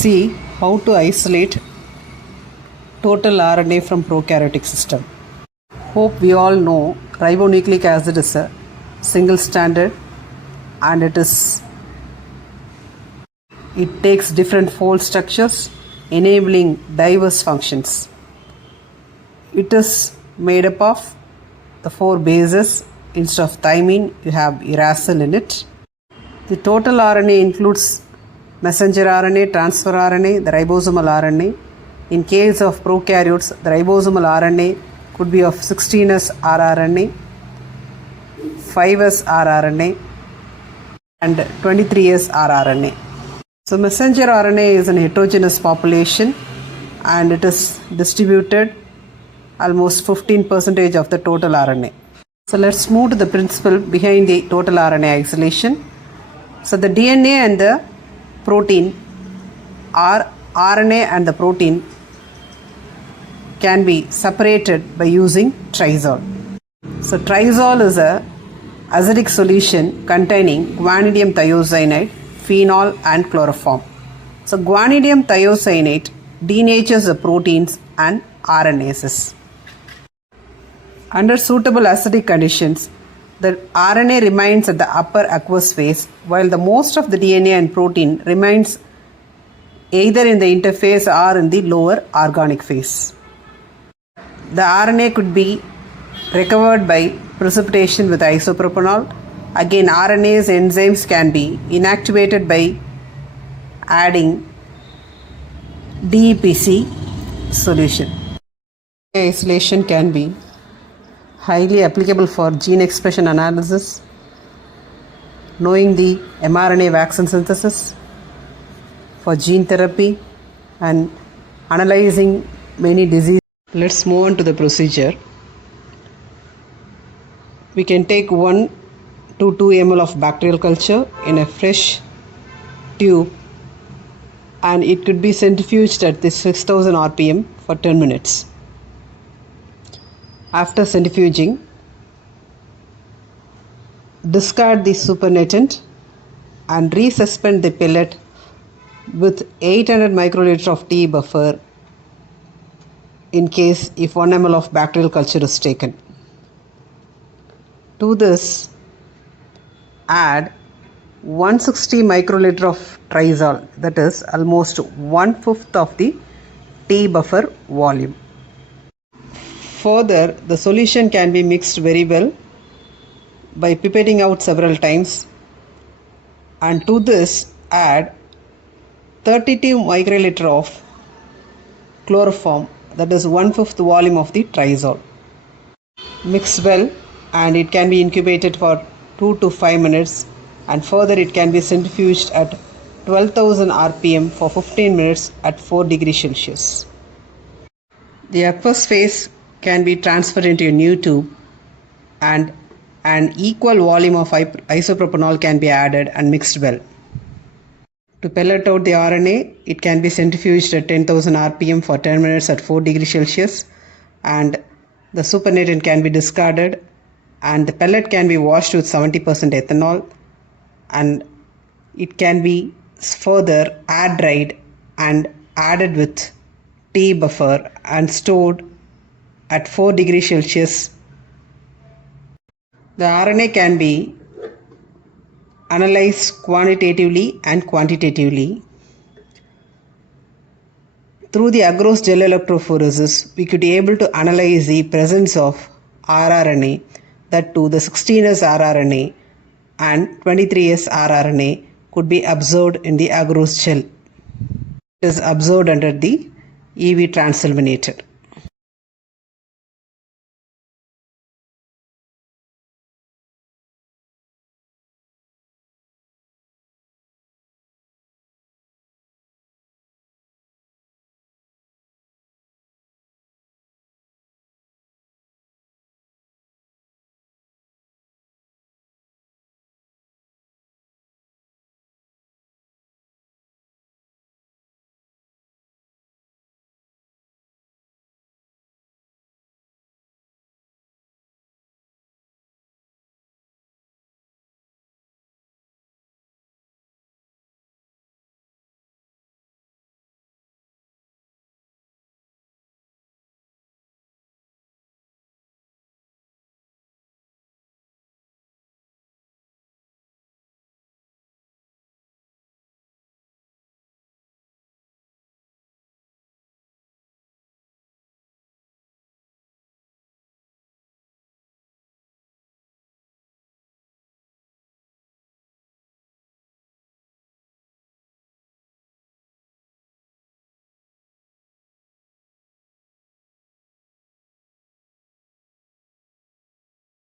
see how to isolate total RNA from prokaryotic system. Hope we all know ribonucleic acid is a single stranded and it takes different fold structures enabling diverse functions. It is made up of the 4 bases. Instead of thymine, you have uracil in it. The total RNA includes messenger RNA, transfer RNA, the ribosomal RNA. In case of prokaryotes, the ribosomal RNA could be of 16S rRNA, 5S rRNA, and 23S rRNA. So messenger RNA is an heterogeneous population and it is distributed almost 15% of the total RNA. So let's move to the principle behind the total RNA isolation. So the DNA and the protein or RNA and the protein can be separated by using trizol. So trizol is a acidic solution containing guanidinium thiocyanate, phenol and chloroform. So guanidinium thiocyanate denatures the proteins and RNases. Under suitable acidic conditions, the RNA remains at the upper aqueous phase while the most of the DNA and protein remains either in the interphase or in the lower organic phase. The RNA could be recovered by precipitation with isopropanol. Again, RNase enzymes can be inactivated by adding DEPC solution. Isolation can be highly applicable for gene expression analysis, knowing the mRNA vaccine synthesis, for gene therapy, and analyzing many diseases. Let's move on to the procedure. We can take 1 to 2 ml of bacterial culture in a fresh tube and it could be centrifuged at this 6000 rpm for 10 minutes. After centrifuging, discard the supernatant and resuspend the pellet with 800 microliter of tea buffer in case if 1 ml of bacterial culture is taken. To this, add 160 microliter of trizol, that is almost 1/5 of the tea buffer volume. Further, the solution can be mixed very well by pipetting out several times, and to this add 32 microliter of chloroform, that is 1/5 volume of the trizol. Mix well and it can be incubated for 2 to 5 minutes, and further it can be centrifuged at 12,000 rpm for 15 minutes at 4 degrees Celsius. The aqueous phase can be transferred into a new tube and an equal volume of isopropanol can be added and mixed well. To pellet out the RNA, it can be centrifuged at 10,000 rpm for 10 minutes at 4 degrees Celsius, and the supernatant can be discarded and the pellet can be washed with 70% ethanol, and it can be further air dried and added with tea buffer and stored at 4 degrees Celsius. The RNA can be analyzed quantitatively and quantitatively. Through the agarose gel electrophoresis, we could be able to analyze the presence of rRNA, that too the 16S rRNA and 23S rRNA could be observed in the agarose gel. It is observed under the EV transilluminated.